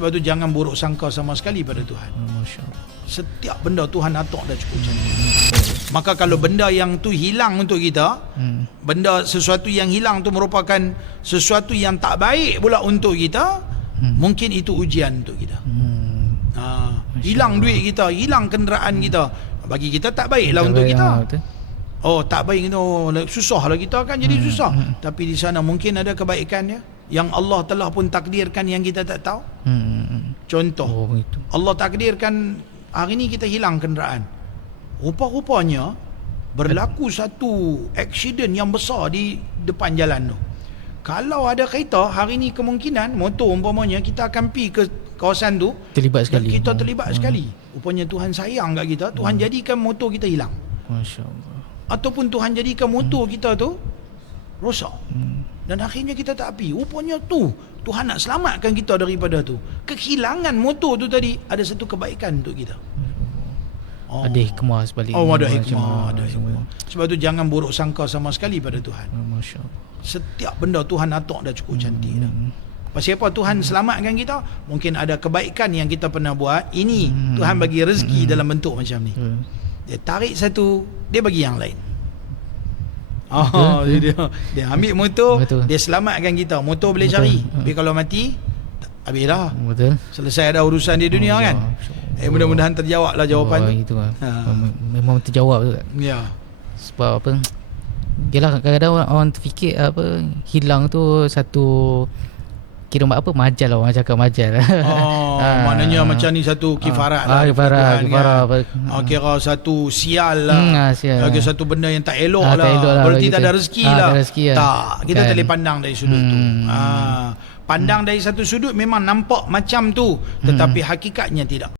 Sebab tu jangan buruk sangka sama sekali pada Tuhan. Masya Allah. Setiap benda Tuhan atur dah cukup cantik. Maka kalau benda yang tu hilang untuk kita, benda sesuatu yang hilang tu merupakan sesuatu yang tak baik pula untuk kita, mungkin itu ujian untuk kita. Hilang duit kita, hilang kenderaan kita, bagi kita tak baiklah untuk kita. Oh, tak baik itu, susah lah kita kan jadi susah. Tapi di sana mungkin ada kebaikannya yang Allah telah pun takdirkan yang kita tak tahu. Contoh, Allah takdirkan hari ni kita hilang kenderaan. Rupa-rupanya berlaku satu aksiden yang besar di depan jalan tu. Kalau ada kereta, hari ni kemungkinan motor umpamanya kita akan pergi ke kawasan tu, terlibat sekali. Kita terlibat sekali. Rupanya Tuhan sayang kat kita, Tuhan jadikan motor kita hilang. Masya-Allah. Ataupun Tuhan jadikan motor kita tu rosak. Dan akhirnya kita tak pergi. Rupanya tu Tuhan nak selamatkan kita daripada tu. Kehilangan motor tu tadi ada satu kebaikan untuk kita. Ada hikmah sebalik. Ada hikmah, ada hikmah. Sebab tu jangan buruk sangka sama sekali pada Tuhan. Masya-Allah. Setiap benda Tuhan atur dah cukup cantik dah. Pasal apa Tuhan selamatkan kita? Mungkin ada kebaikan yang kita pernah buat. Ini Tuhan bagi rezeki dalam bentuk macam ni. Dia tarik satu, dia bagi yang lain. Dia ambil motor, dia selamatkan kita. Motor boleh cari. Tapi kalau mati, habis dah. Selesai dah urusan di dunia kan. Mudah-mudahan terjawablah jawapan tu. Memang terjawab tu. Ya. Sebab apa? Yalah, kadang-kadang orang terfikir apa, hilang tu satu, kira apa, majal lah, orang cakap majal. Maknanya macam ni satu kifarat lah. Kifarat kan? Kira satu sial lah. Lagi satu benda yang tak elok lah. Berarti tak ada rezeki lah. Tak, kita tak boleh pandang dari sudut tu. Pandang dari satu sudut memang nampak macam tu, tetapi hakikatnya tidak.